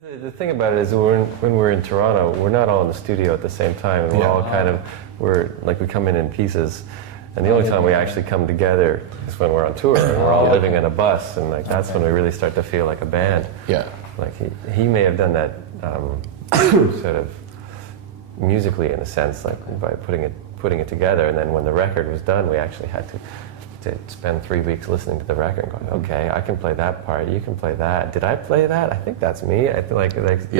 The thing about it is when we're in Toronto, we're not all in the studio at the same time. And we're all kind of, we come in pieces. And the only time we actually come together is when we're on tour and we're all living in a bus. And like that's when we really start to feel like a band. Yeah. Like he may have done that sort of musically in a sense, like by putting it together. And then when the record was done, we actually had to spend 3 weeks listening to the record and going, okay, I can play that part, you can play that. Did I play that? I think that's me. I feel like we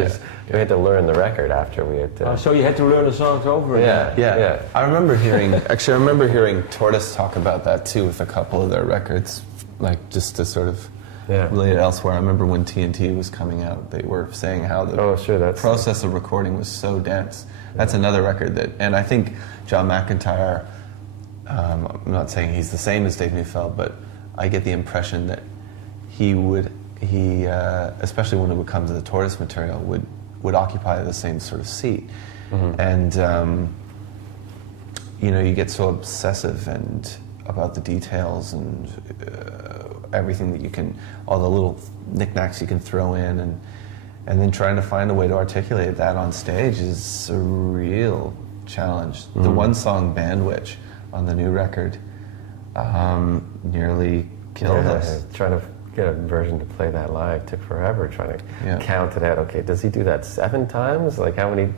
had to learn the record after we had. So you had to learn the songs over again. Yeah. I remember hearing Tortoise talk about that too with a couple of their records, like just to sort of relate it elsewhere. I remember when TNT was coming out, they were saying how the process of recording was so dense. That's another record that, and I think John McEntire, I'm not saying he's the same as Dave Neufeld, but I get the impression that he especially when it would come to the Tortoise material, would occupy the same sort of seat. Mm-hmm. And you get so obsessive and about the details and everything that you can, all the little knickknacks you can throw in, and then trying to find a way to articulate that on stage is a real challenge. Mm-hmm. The one song, Bandwitch, on the new record, nearly killed us. Trying to get a version to play that live took forever, trying to count it out. Okay, does he do that 7 times? Like how many?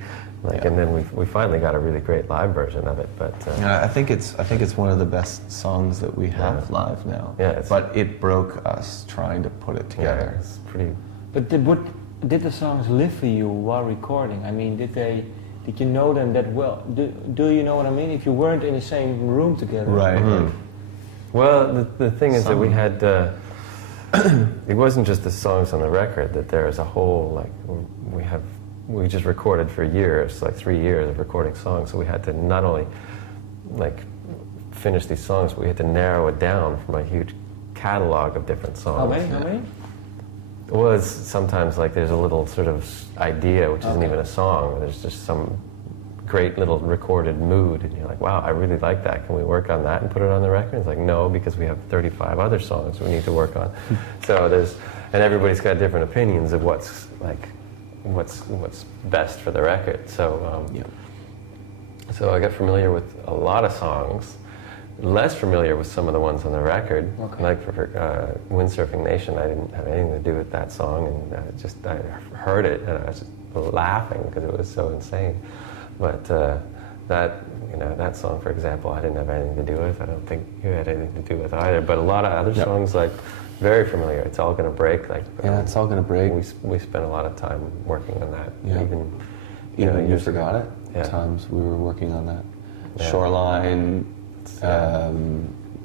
And then we finally got a really great live version of it. But I think it's one of the best songs that we have live now. Yeah, but it broke us trying to put it together. Yeah, it's pretty. But did the songs live for you while recording? I mean, did you know them that well? Do you know what I mean? If you weren't in the same room together. Right. Mm-hmm. Well, the thing is that we had, it wasn't just the songs on the record, that there is a whole, we just recorded for years, like 3 years of recording songs, so we had to not only, finish these songs, but we had to narrow it down from a huge catalog of different songs. How many? Well, it's sometimes there's a little sort of idea, which isn't even a song, there's just some great little recorded mood, and you're like, wow, I really like that. Can we work on that and put it on the record? It's like, no, because we have 35 other songs we need to work on. So and everybody's got different opinions of what's best for the record. So, so I got familiar with a lot of songs. Less familiar with some of the ones on the record. Okay. Like for Windsurfing Nation, I didn't have anything to do with that song, and I heard it and I was just laughing because it was so insane. But that song, for example, I didn't have anything to do with. I don't think you had anything to do with either. But a lot of other songs, very familiar. It's All Gonna Break. It's All Gonna Break. We spent a lot of time working on that. Yeah. Even you forgot it. Yeah. Times we were working on that. Yeah. Shoreline.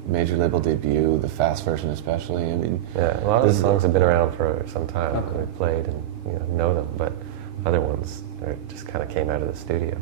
Major label debut, the fast version especially. I mean, a lot of the songs have been around for some time. Okay. We played and know them, but other ones just kind of came out of the studio.